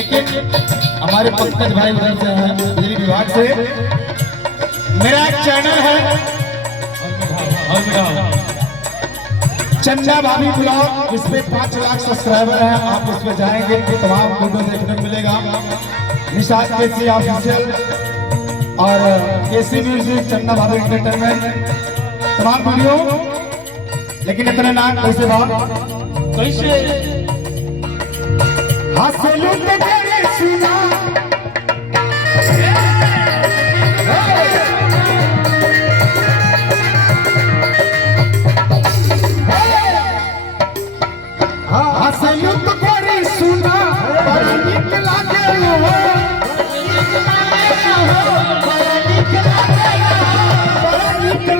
लेकिन हमारे पंकज भाई उधर से हैं बिजली विभाग से। मेरा एक चैनल है चंदा भाभी ब्लॉग, इस पे 5 लाख सब्सक्राइबर हैं। आप उस पे जाएंगे तो तमाम वीडियो देखने को मिलेगा। निशाद केसी ऑफिशियल और केसी म्यूजिक, चंदा भाभी एंटरटेनमेंट, तमाम वीडियो। लेकिन इतने नाम कैसे बात कैसे हासिल तेरे सुना हासिल तेरे सुना बड़ा निक लागे हो, बड़ा निक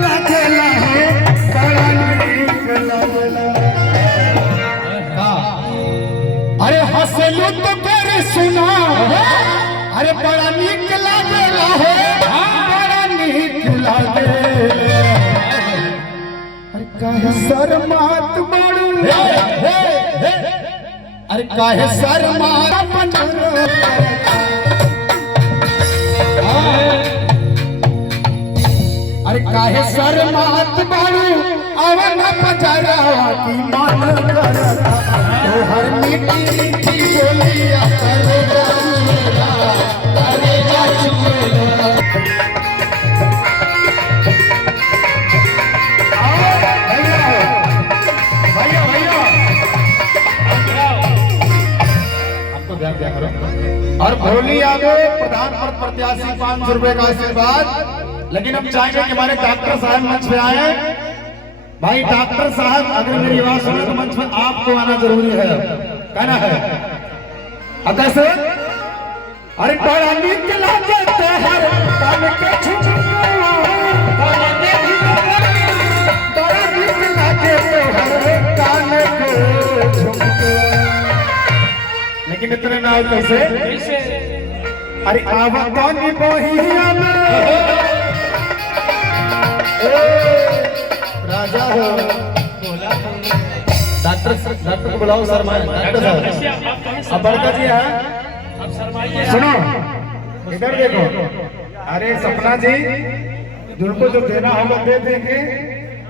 लागे है, बड़ा निक लागे। अरे हंसलू तो तेरे सुना, अरे बड़ा निक लागे हो, बड़ा निक लागे। अरे काहे शर्मात बड़ू, अरे काहे शर्मात अरे काहे शर्मात बड़ू अवन पजरा की मन करता तो हर मीठी मीठी बोलिया करेगा करेगा चुमेला। भैया भैया हमको ध्यान दिया करो। और भोली यादव प्रधान पद प्रत्याशी 500 रुपए का आशीर्वाद। लेकिन हम चाहेंगे कि हमारे डॉक्टर साहब मंच पे आए। भाई डॉक्टर साहब अगर मेरी आवाज सुने तो मंच में आपको आना जरूरी है, कहना है कैसे। अरे बड़ा निक लागे तोहर कान के झुमका, बड़ा निक लागे तोहर कान के झुमका। लेकिन इतने ना कैसे अरे आवा पानी बहिया में राजा हो डॉक्टर को बुलाओ सर। डॉक्टर साहब अब बड़का जी है, सुनो इधर देखो। अरे सपना जी जिनको जो देना होगा दे देंगे,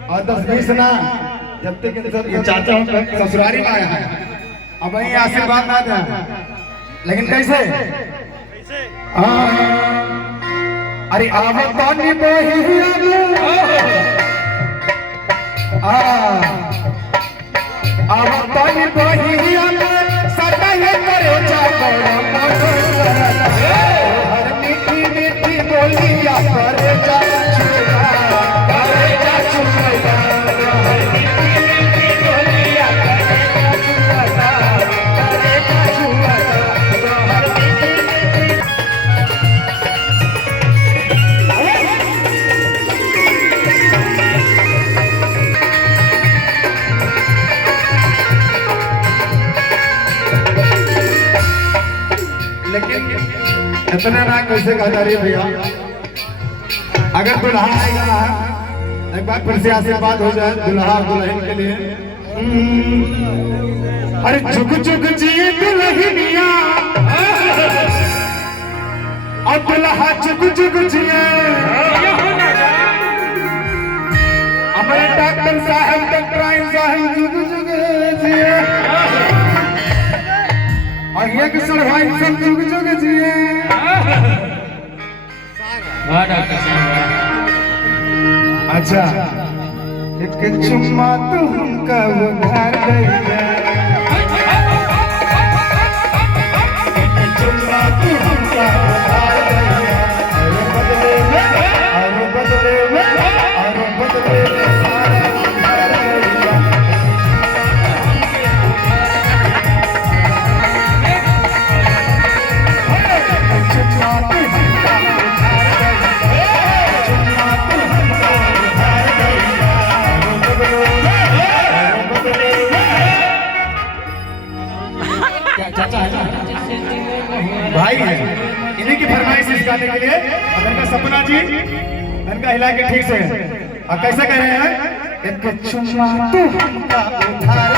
और 10-20 ना जब तक ये चाचा ससुरारी में आया है अब वही आशीर्वाद ना दे। लेकिन कैसे अरे आवा पानी बहिया पानी बहिया में सटाए करे जा बड़ा मन हर मीठी मीठी बोलिया करे जा चुमेला। हर मीठी मीठी बोलिया करे जा चुमेला। लेकिन इतना ना कैसे कहा जा रही है भैया। अगर दुल्हा आएगा एक बार फिर से आशीर्वाद हो जाए दुल्हा दुल्हन के लिए। अरे झुक झुक जी दुल्हनिया और दुल्हा झुक झुक जिए। हमारे डॉक्टर साहब डॉक्टर साहब झुक झुक जिए और ये किसान भाई सब जुग जुग जिए। अच्छा एक चुम्मा तो हमका उधार दैया, एक चुम्मा तो हमका उधार दैया। अरे बदले में अरे बदले में अरे बदले में सारा उधार दैया। भाई इन्हीं की फरमाइश इस गाने के लिए। अब इनका सपना जी इनका हिला के ठीक से और कैसे कह रहे हैं। एक चुम्मा तो हमका उधार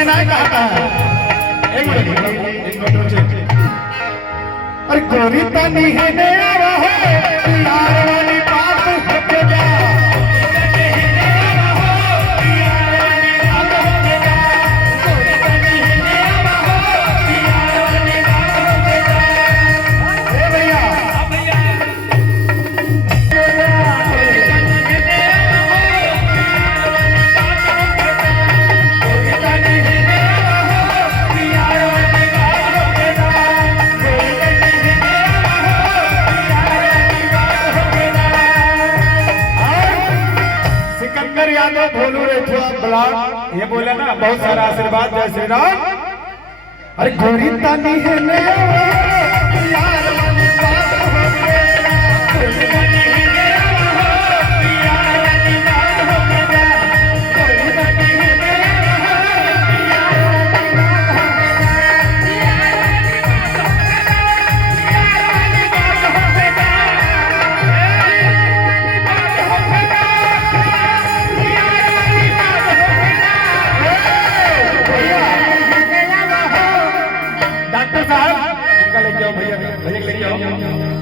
समय ना कहता है। एक मिनट रुकिए। अरे गोरी तनी है नया रहो यार वाली बात होके जा। भोलू ब्लॉग ये बोला ना, बहुत सारा आशीर्वाद, जय श्री राम। अरे गोरी तानी है यार वाली बात हो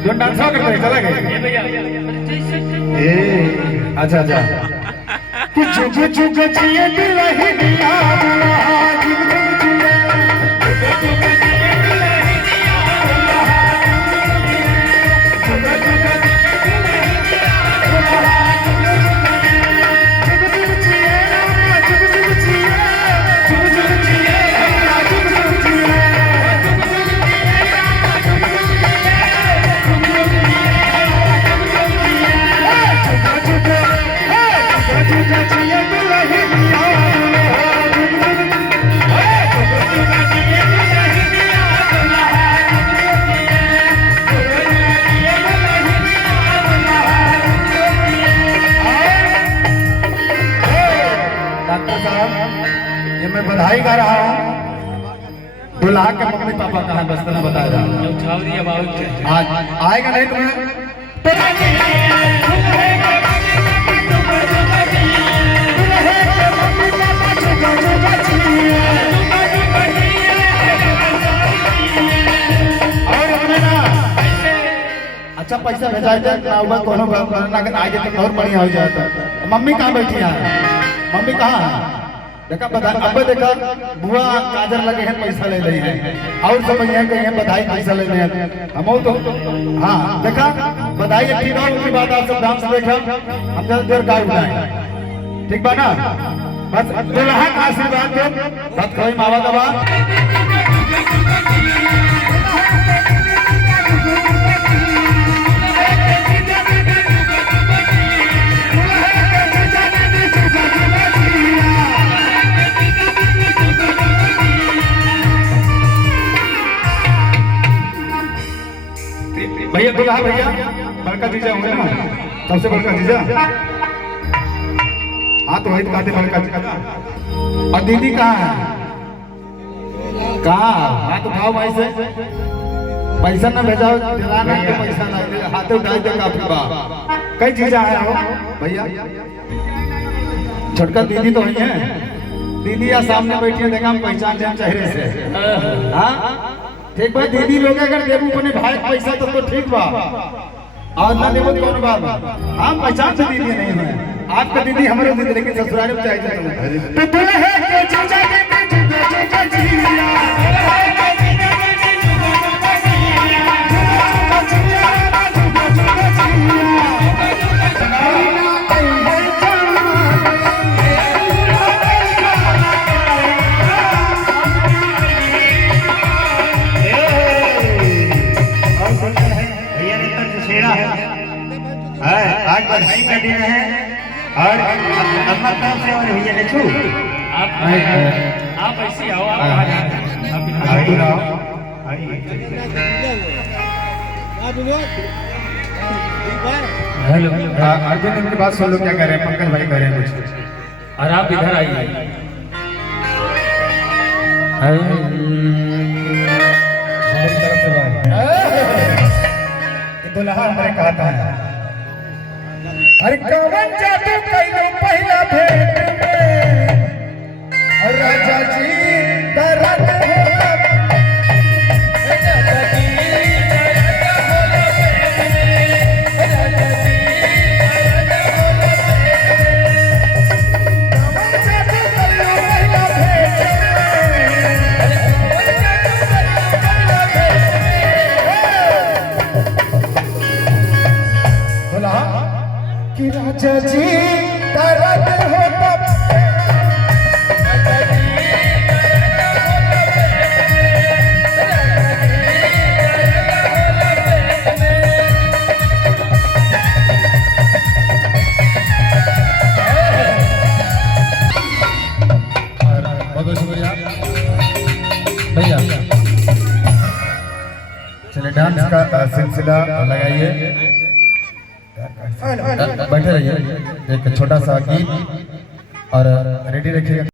जो डांस करते हैं चला गया। अच्छा अच्छा कुछ कुछ चाहिए दिल ही दिया बधाई गा रहा हूँ। दुल्हा के मम्मी पापा कहाँ बस तना बता रहा हूँ। आज आएगा नहीं तुम्हें और अपने ना अच्छा पैसा भेजा जाए कोनो आगे तक और बढ़िया हो जाता। मम्मी कहाँ बैठी है? मम्मी कहाँ है? देखा बता अब देखा बुआ काजर लगे हैं पैसा ले रही है और सब यहाँ कहीं बधाई पैसा ले रहे हैं हम तो। हाँ देखा बधाई ठीक है, उसकी बात आप सब ध्यान से देखा, हम ज्यादा देर का उठाए ठीक बा ना। बस दुल्हा का आशीर्वाद दो, बस कोई मावा दबा भैया। दुल्हा भैया बड़का जीजा होंगे ना, सबसे बड़का जीजा। हाँ तो वही तो कहते बड़का जीजा। और दीदी कहाँ है? कहाँ? हाथ उठाओ भाई से, पैसा ना भेजाओ दिलाना तो पैसा ना हाथ उठाए दे काफी बात। कई जीजा है हो भैया? छोटका दीदी तो वही है, दीदी या सामने बैठी है, देखा हम पहचान जाए चेहरे से। हाँ ठीक बा दीदी लोग अगर देबू अपने भाई पैसा तो ठीक बा, और ना देबू कौन बात। हम पहचान से दीदी नहीं है, आपका दीदी हमारे दीदी, लेकिन ससुराल में चाहिए तो दुल्हे के जीजा के जीजा जीजा आज बधाई का दिन है और अम्मा तरफ से और भैया ने छू आप ऐसे आओ, आप हेलो अर्जुन इनकी बात सुन लो क्या कह रहे हैं, पंकज भाई कह रहे हैं कुछ और आप इधर आइए। दुल्हा हमारे कहता है अरे कवन जादू कैलो पहला भेंट में राजा जी बहुत शुक्रिया भैया। चलिए डांस का सिलसिला लगाइए, बैठे रहिए, एक छोटा सा गीत और रेडी रखिए।